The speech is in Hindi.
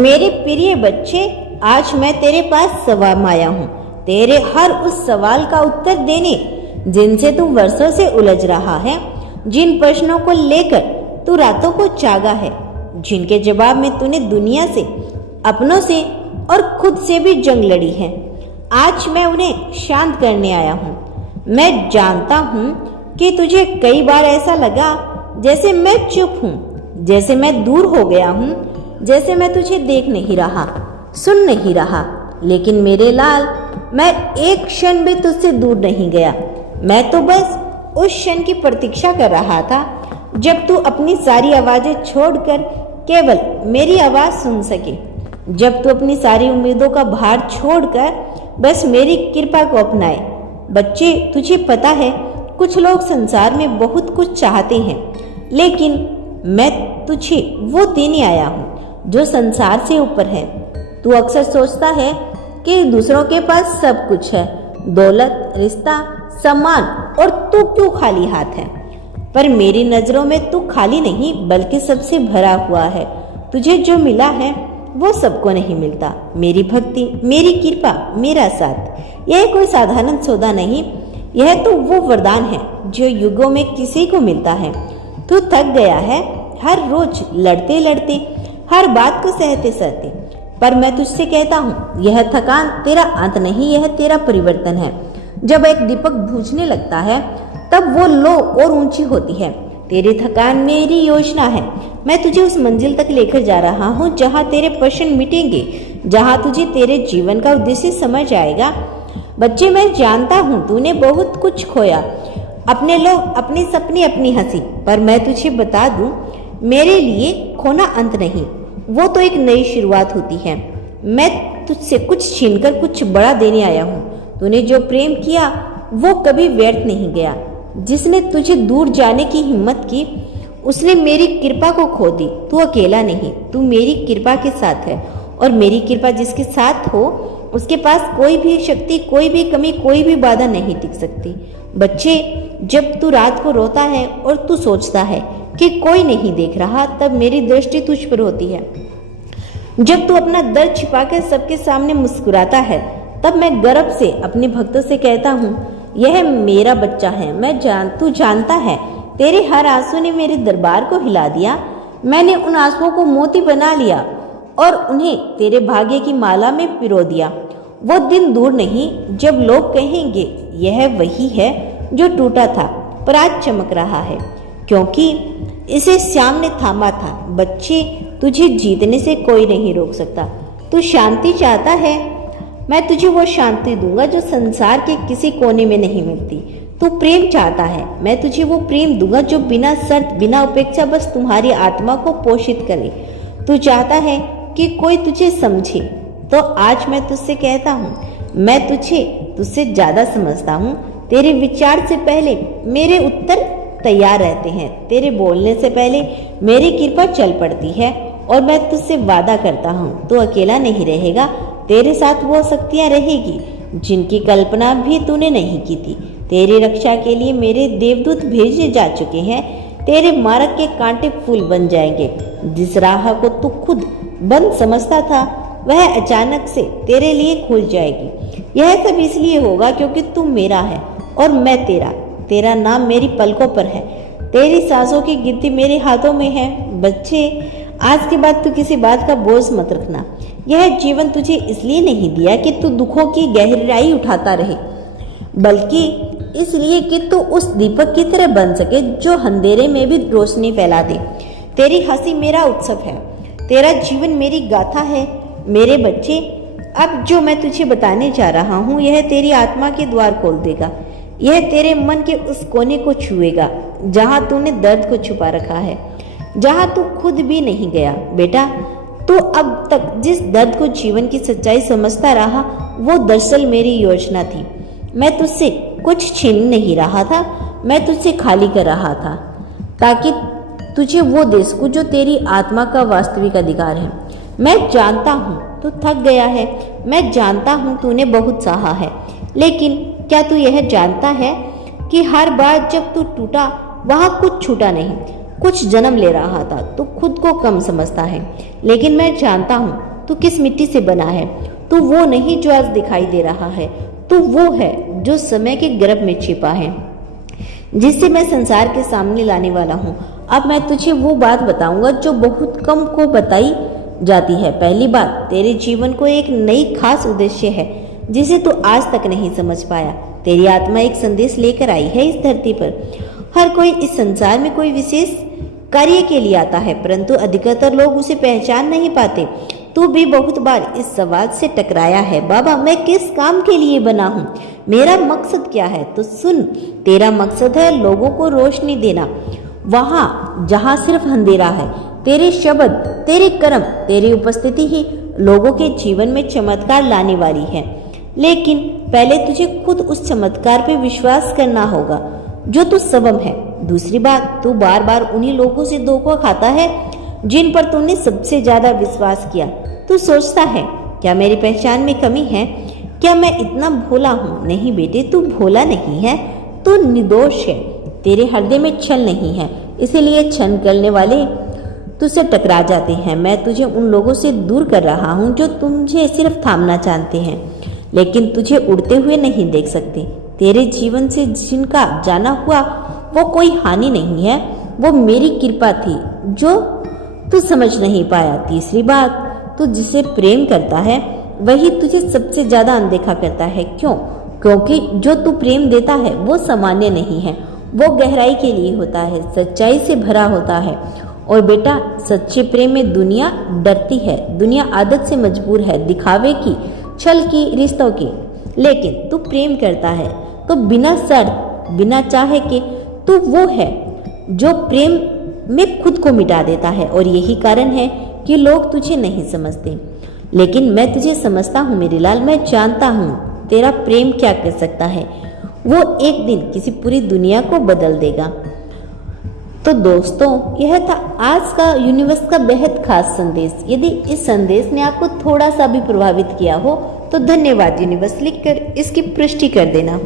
मेरे प्रिय बच्चे, आज मैं तेरे पास सवाल आया हूँ, तेरे हर उस सवाल का उत्तर देने जिनसे तू वर्षों से उलझ रहा है, जिन प्रश्नों को लेकर तू रातों को जागा है, जिनके जवाब में तूने दुनिया से, अपनों से और खुद से भी जंग लड़ी है। आज मैं उन्हें शांत करने आया हूँ। मैं जानता हूँ कि तुझे कई बार ऐसा लगा जैसे मैं चुप हूँ, जैसे मैं दूर हो गया हूँ, जैसे मैं तुझे देख नहीं रहा, सुन नहीं रहा। लेकिन मेरे लाल, मैं एक क्षण भी तुझसे दूर नहीं गया। मैं तो बस उस क्षण की प्रतीक्षा कर रहा था जब तू अपनी सारी आवाजें छोड़कर केवल मेरी आवाज सुन सके, जब तू अपनी सारी उम्मीदों का भार छोड़कर बस मेरी कृपा को अपनाए। बच्चे, तुझे पता है, कुछ लोग संसार में बहुत कुछ चाहते हैं, लेकिन मैं तुझे वो देने आया हूँ जो संसार से ऊपर है। तू अक्सर सोचता है कि दूसरों के पास सब कुछ है, दौलत, रिश्ता, सम्मान, और तू क्यों खाली हाथ है। पर मेरी नजरों में तू खाली नहीं बल्कि सबसे भरा हुआ है। तुझे जो मिला है वो सबको नहीं मिलता। मेरी भक्ति, मेरी कृपा, मेरा साथ, यह कोई साधारण सौदा नहीं, यह तो वो वरदान है जो युगों में किसी को मिलता है। तू थक गया है हर रोज लड़ते लड़ते, हर बात को सहते सहते, पर मैं तुझसे कहता हूँ, यह थकान तेरा अंत नहीं, यह तेरा परिवर्तन है। जब एक दीपक बुझने लगता है तब वो लो और ऊंची होती है। तेरी थकान मेरी योजना है। मैं तुझे उस मंजिल तक लेकर जा रहा हूँ जहाँ तेरे प्रश्न मिटेंगे, जहाँ तुझे तेरे जीवन का उद्देश्य समझ आएगा। बच्चे, मैं जानता हूँ तूने बहुत कुछ खोया, अपने लोग, अपने सपने, अपनी हंसी, पर मैं तुझे बता दूं, मेरे लिए खोना अंत नहीं, वो तो एक नई शुरुआत होती है। मैं तुझसे कुछ छीनकर कुछ बड़ा देने आया हूँ। तूने जो प्रेम किया वो कभी व्यर्थ नहीं गया। जिसने तुझे दूर जाने की हिम्मत की उसने मेरी कृपा को खो दी। तू अकेला नहीं, तू मेरी कृपा के साथ है, और मेरी कृपा जिसके साथ हो उसके पास कोई भी शक्ति, कोई भी कमी, कोई भी बाधा नहीं टिक सकती। बच्चे, जब तू रात को रोता है और तू सोचता है कि कोई नहीं देख रहा, तब मेरी दृष्टि तुझ पर होती है। जब तू अपना दर्द छिपाकर सबके सामने मुस्कुराता है, तब मैं गर्व से अपने भक्तों से कहता हूँ, यह मेरा बच्चा है। तू जानता है, तेरे हर आंसू ने मेरे दरबार को हिला दिया। मैंने उन आंसुओं को मोती बना लिया और उन्हें तेरे भाग्य की माला में पिरो दिया। वो दिन दूर नहीं जब लोग कहेंगे, यह वही है जो टूटा था पर आज चमक रहा है, क्योंकि इसे श्याम ने थामा था। बच्चे, तुझे जीतने से कोई नहीं रोक सकता। तू शांति चाहता है, मैं तुझे वो शांति दूंगा जो संसार के किसी कोने में नहीं मिलती। तू प्रेम चाहता है, मैं तुझे वो प्रेम दूंगा जो बिना शर्त, बिना उपेक्षा बस तुम्हारी आत्मा को पोषित करे। तू चाहता है कि कोई तुझे समझे, तो आज मैं तुझसे कहता हूँ, मैं तुझसे ज्यादा समझता हूँ। तेरे विचार से पहले मेरे उत्तर तैयार रहते हैं, तेरे बोलने से पहले मेरी कृपा चल पड़ती है, और मैं तुझसे वादा करता हूँ, तू अकेला नहीं रहेगा। तेरे साथ वो शक्तियाँ रहेगी जिनकी कल्पना भी तूने नहीं की थी। तेरी रक्षा के लिए मेरे देवदूत भेजे जा चुके हैं। तेरे मार्ग के कांटे फूल बन जाएंगे। जिस राह को तू खुद बंद समझता था, वह अचानक से तेरे लिए खुल जाएगी। यह सब इसलिए होगा क्योंकि तू मेरा है और मैं तेरा। तेरा नाम मेरी पलकों पर है, तेरी सांसों की गिनती मेरे हाथों में है। बच्चे, आज के बाद तू किसी बात का बोझ मत रखना। यह जीवन तुझे इसलिए नहीं दिया कि तू दुखों की गहराई उठाता रहे, बल्कि इसलिए कि तू उस दीपक की तरह बन सके जो अंधेरे में भी रोशनी फैला दे। तेरी हंसी मेरा उत्सव है, तेरा जीवन मेरी गाथा है। मेरे बच्चे, अब जो मैं तुझे बताने जा रहा हूँ, यह तेरी आत्मा के द्वार खोल देगा। यह तेरे मन के उस कोने को छुएगा जहाँ तूने दर्द को छुपा रखा है, जहाँ तू खुद भी नहीं गया। बेटा, तू अब तक जिस दर्द को जीवन की सच्चाई समझता रहा, वो दरअसल मेरी योजना थी। मैं तुझसे कुछ छीन नहीं रहा था, मैं तुझसे खाली कर रहा था, ताकि तुझे वो दे सकूं जो तेरी आत्मा का वास्तविक अधिकार है। मैं जानता हूँ तू थक गया है, मैं जानता हूँ तूने बहुत सहा है, लेकिन क्या तू यह जानता है कि हर बार जब तू टूटा, वहाँ कुछ छूटा नहीं, कुछ जन्म ले रहा था। तू खुद को कम समझता है, लेकिन मैं जानता हूँ तू किस मिट्टी से बना है। तू वो नहीं जो आज दिखाई दे रहा है, तू वो है जो समय के गर्भ में छिपा है, जिससे मैं संसार के सामने लाने वाला हूँ। अब मैं तुझे वो बात बताऊंगा जो बहुत कम को बताई जाती है। पहली बात, तेरे जीवन को एक नई खास उद्देश्य है जिसे तू आज तक नहीं समझ पाया। तेरी आत्मा एक संदेश लेकर आई है इस धरती पर। हर कोई इस संसार में कोई विशेष कार्य के लिए आता है, परंतु अधिकतर लोग उसे पहचान नहीं पाते। तू भी बहुत बार इस सवाल से टकराया है, बाबा मैं किस काम के लिए बना हूँ, मेरा मकसद क्या है। तो सुन, तेरा मकसद है लोगों को रोशनी देना वहां जहां सिर्फ अंधेरा है। तेरे शब्द, तेरे कर्म, तेरी उपस्थिति ही लोगों के जीवन में चमत्कार लाने वाली है। लेकिन पहले तुझे खुद उस चमत्कार पे विश्वास करना होगा जो तू स्वयं है। दूसरी बात, तू बार बार उन्हीं लोगों से धोखा खाता है जिन पर तूने सबसे ज्यादा विश्वास किया। तू सोचता है क्या मेरी पहचान में कमी है, क्या मैं इतना भोला हूँ। नहीं बेटे, तू भोला नहीं है, तू निर्दोष है। तेरे हृदय में छल नहीं है, इसीलिए छल करने वाले तुझसे टकरा जाते हैं। मैं तुझे उन लोगों से दूर कर रहा हूँ जो तुझे सिर्फ थामना चाहते हैं, लेकिन तुझे उड़ते हुए नहीं देख सकते। तेरे जीवन से जिनका जाना हुआ वो कोई हानि नहीं है, वो मेरी कृपा थी जो तू समझ नहीं पाया। तीसरी बात, तू जिसे प्रेम करता है वही तुझे सबसे ज्यादा अनदेखा करता है। क्यों? क्योंकि जो तू प्रेम देता है वो सामान्य नहीं है, वो गहराई के लिए होता है, सच्चाई से भरा होता है। और बेटा, सच्चे प्रेम में दुनिया डरती है, दुनिया आदत से मजबूर है, दिखावे की, छल की, रिश्तों की। लेकिन तू प्रेम करता है तो बिना शर्त, बिना चाहे के तू वो है जो प्रेम में खुद को मिटा देता है। और यही कारण है कि लोग तुझे नहीं समझते, लेकिन मैं तुझे समझता हूँ मेरे लाल। मैं जानता हूँ तेरा प्रेम क्या कर सकता है, वो एक दिन किसी पूरी दुनिया को बदल देगा। तो दोस्तों, यह था आज का यूनिवर्स का बेहद खास संदेश। यदि इस संदेश ने आपको थोड़ा सा भी प्रभावित किया हो तो धन्यवाद यूनिवर्स लिखकर इसकी पुष्टि कर देना।